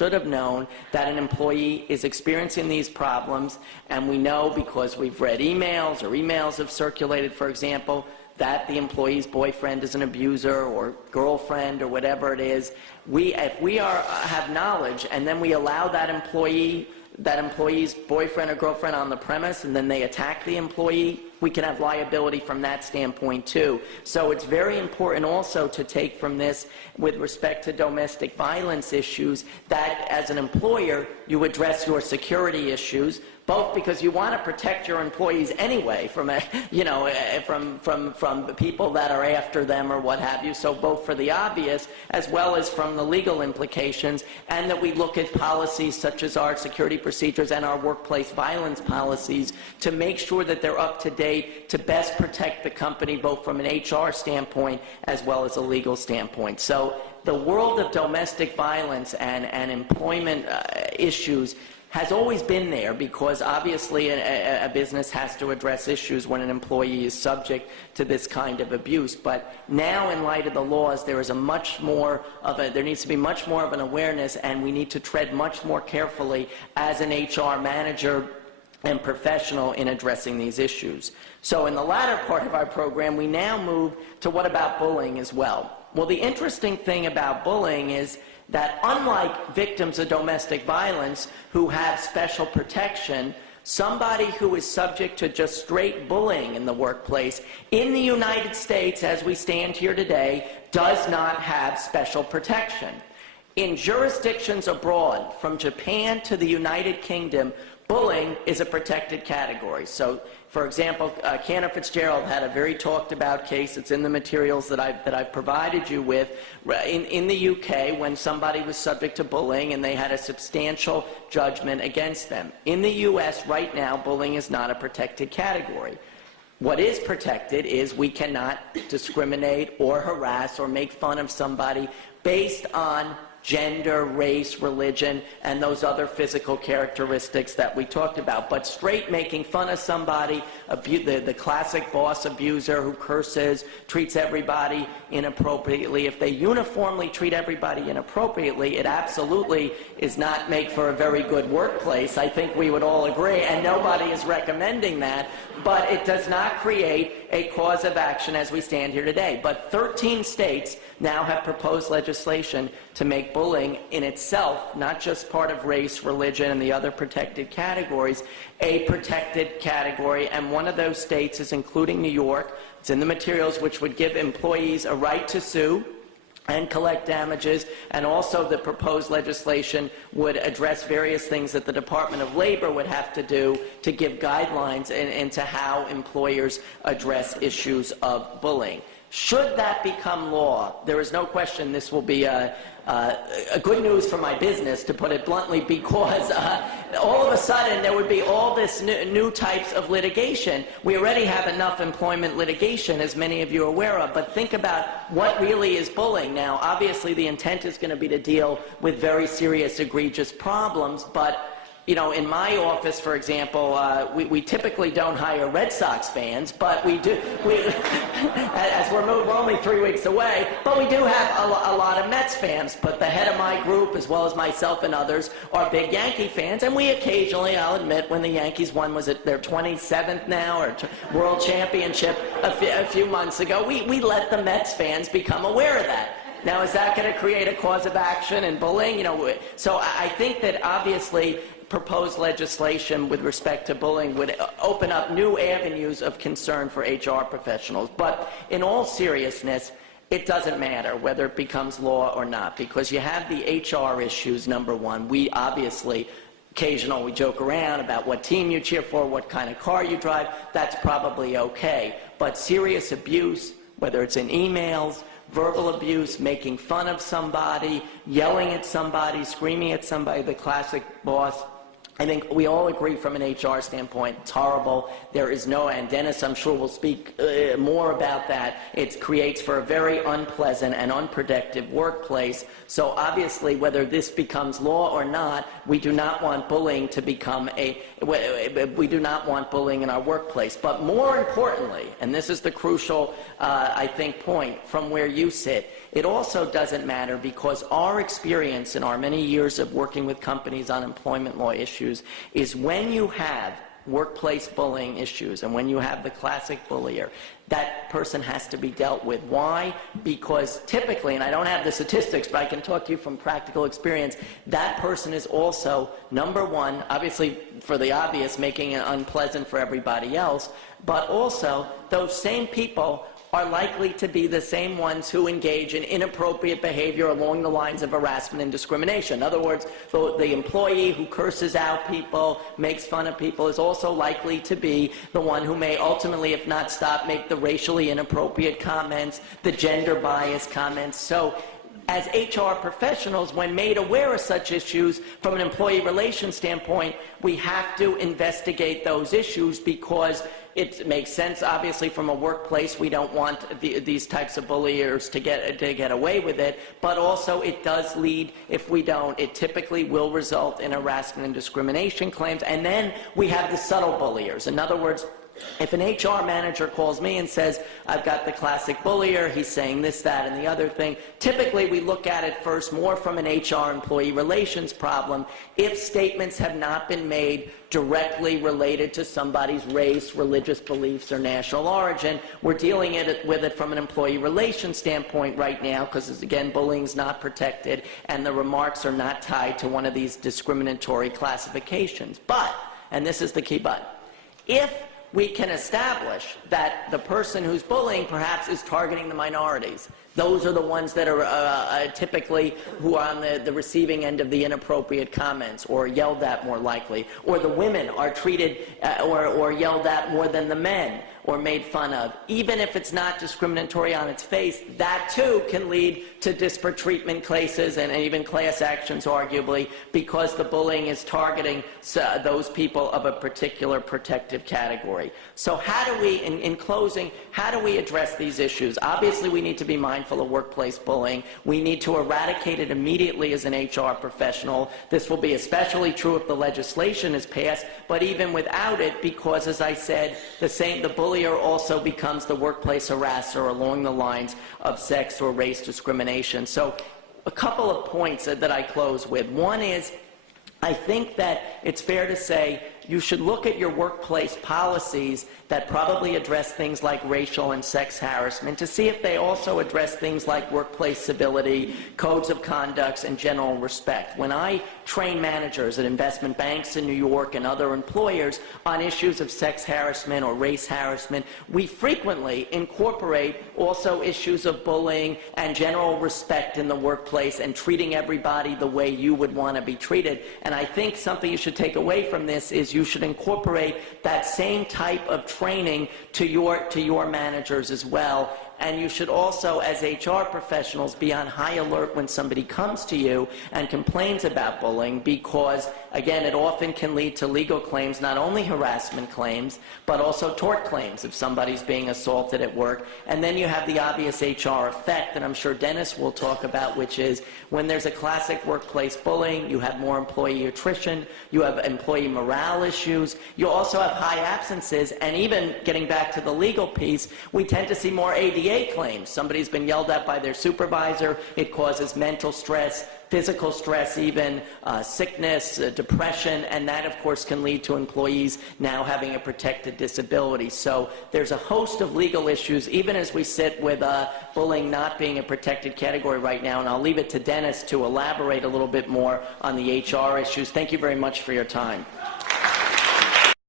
should have known that an employee is experiencing these problems, and we know because we've read emails, or emails have circulated, for example, that the employee's boyfriend is an abuser or girlfriend or whatever it is. If we have knowledge and then we allow that employee's boyfriend or girlfriend on the premise and then they attack the employee, we can have liability from that standpoint too. So it's very important also to take from this with respect to domestic violence issues that as an employer you address your security issues, both because you want to protect your employees anyway from from people that are after them or what have you, so both for the obvious as well as from the legal implications, and that we look at policies such as our security procedures and our workplace violence policies to make sure that they're up to date to best protect the company both from an HR standpoint as well as a legal standpoint. So the world of domestic violence and employment issues has always been there, because obviously a business has to address issues when an employee is subject to this kind of abuse. But now, in light of the laws, there needs to be much more of an awareness, and we need to tread much more carefully as an HR manager and professional in addressing these issues. So in the latter part of our program, we now move to what about bullying as well. Well, the interesting thing about bullying is that unlike victims of domestic violence who have special protection, somebody who is subject to just straight bullying in the workplace in the United States, as we stand here today, does not have special protection. In jurisdictions abroad, from Japan to the United Kingdom, bullying is a protected category. So, for example, Cantor Fitzgerald had a very talked about case. It's in the materials that I've provided you with. In the UK, when somebody was subject to bullying and they had a substantial judgment against them. In the US right now, bullying is not a protected category. What is protected is we cannot discriminate or harass or make fun of somebody based on gender, race, religion, and those other physical characteristics that we talked about. But straight making fun of somebody, the classic boss abuser who curses, treats everybody inappropriately, if they uniformly treat everybody inappropriately, it absolutely is not make for a very good workplace. I think we would all agree, and nobody is recommending that, but it does not create a cause of action as we stand here today. But 13 states now have proposed legislation to make bullying in itself, not just part of race, religion, and the other protected categories, a protected category. And one of those states is including New York. It's in the materials, which would give employees a right to sue and collect damages, and also the proposed legislation would address various things that the Department of Labor would have to do to give guidelines into how employers address issues of bullying. Should that become law, there is no question this will be a good news for my business, to put it bluntly, because all of a sudden there would be all this new types of litigation. We already have enough employment litigation, as many of you are aware of, but think about what really is bullying. Now, obviously the intent is going to be to deal with very serious, egregious problems, but you know, in my office, for example, we typically don't hire Red Sox fans, but we do, as we're only 3 weeks away, but we do have a lot of Mets fans. But the head of my group, as well as myself and others, are big Yankee fans, and we occasionally, I'll admit, when the Yankees won, was it their 27th now, or World Championship a few months ago, we let the Mets fans become aware of that. Now, is that going to create a cause of action in bullying? You know, so I think that obviously proposed legislation with respect to bullying would open up new avenues of concern for HR professionals. But in all seriousness, it doesn't matter whether it becomes law or not, because you have the HR issues, number one. We obviously, occasionally we joke around about what team you cheer for, what kind of car you drive. That's probably okay. But serious abuse, whether it's in emails, verbal abuse, making fun of somebody, yelling at somebody, screaming at somebody, the classic boss I think we all agree from an HR standpoint, it's horrible. There is no, and Dennis, I'm sure, will speak more about that. It creates for a very unpleasant and unproductive workplace. So obviously, whether this becomes law or not, we do not want bullying to become we do not want bullying in our workplace. But more importantly, and this is the crucial, I think, point from where you sit, it also doesn't matter because our experience in our many years of working with companies on employment law issues is when you have workplace bullying issues and when you have the classic bullier, that person has to be dealt with. Why? Because typically, and I don't have the statistics, but I can talk to you from practical experience, that person is also, number one, obviously for the obvious, making it unpleasant for everybody else, but also those same people are likely to be the same ones who engage in inappropriate behavior along the lines of harassment and discrimination. In other words, the employee who curses out people, makes fun of people, is also likely to be the one who may ultimately, if not stop, make the racially inappropriate comments, the gender bias comments. So as HR professionals, when made aware of such issues from an employee relations standpoint, we have to investigate those issues because it makes sense, obviously, from a workplace. We don't want these types of bulliers to get away with it, but also it does lead, if we don't, it typically will result in harassment and discrimination claims. And then we have the subtle bulliers. In other words, if an HR manager calls me and says, I've got the classic bullier, he's saying this, that, and the other thing, typically we look at it first more from an HR employee relations problem. If statements have not been made directly related to somebody's race, religious beliefs, or national origin, we're dealing with it from an employee relations standpoint right now because, again, bullying is not protected and the remarks are not tied to one of these discriminatory classifications. But, and this is the key but, if we can establish that the person who's bullying perhaps is targeting the minorities. Those are the ones that are typically who are on the receiving end of the inappropriate comments or yelled at more likely. Or the women are treated or yelled at more than the men or made fun of. Even if it's not discriminatory on its face, that too can lead to disparate treatment cases and even class actions, arguably, because the bullying is targeting those people of a particular protective category. So how do we, in closing, how do we address these issues? Obviously, we need to be mindful of workplace bullying. We need to eradicate it immediately as an HR professional. This will be especially true if the legislation is passed, but even without it, because, as I said, the bullier also becomes the workplace harasser along the lines of sex or race discrimination. So a couple of points that I close with. One is, I think that it's fair to say you should look at your workplace policies that probably address things like racial and sex harassment to see if they also address things like workplace civility, codes of conduct, and general respect. When I train managers at investment banks in New York and other employers on issues of sex harassment or race harassment, we frequently incorporate also issues of bullying and general respect in the workplace and treating everybody the way you would want to be treated. And I think something you should take away from this is you should incorporate that same type of training to your managers as well. And you should also, as HR professionals, be on high alert when somebody comes to you and complains about bullying because, again, it often can lead to legal claims, not only harassment claims, but also tort claims if somebody's being assaulted at work. And then you have the obvious HR effect that I'm sure Dennis will talk about, which is when there's a classic workplace bullying, you have more employee attrition, you have employee morale issues, you also have high absences, and even getting back to the legal piece, we tend to see more ADA claims. Somebody's been yelled at by their supervisor. It causes mental stress, physical stress even, sickness, depression, and that, of course, can lead to employees now having a protected disability. So there's a host of legal issues, even as we sit with bullying not being a protected category right now, and I'll leave it to Dennis to elaborate a little bit more on the HR issues. Thank you very much for your time.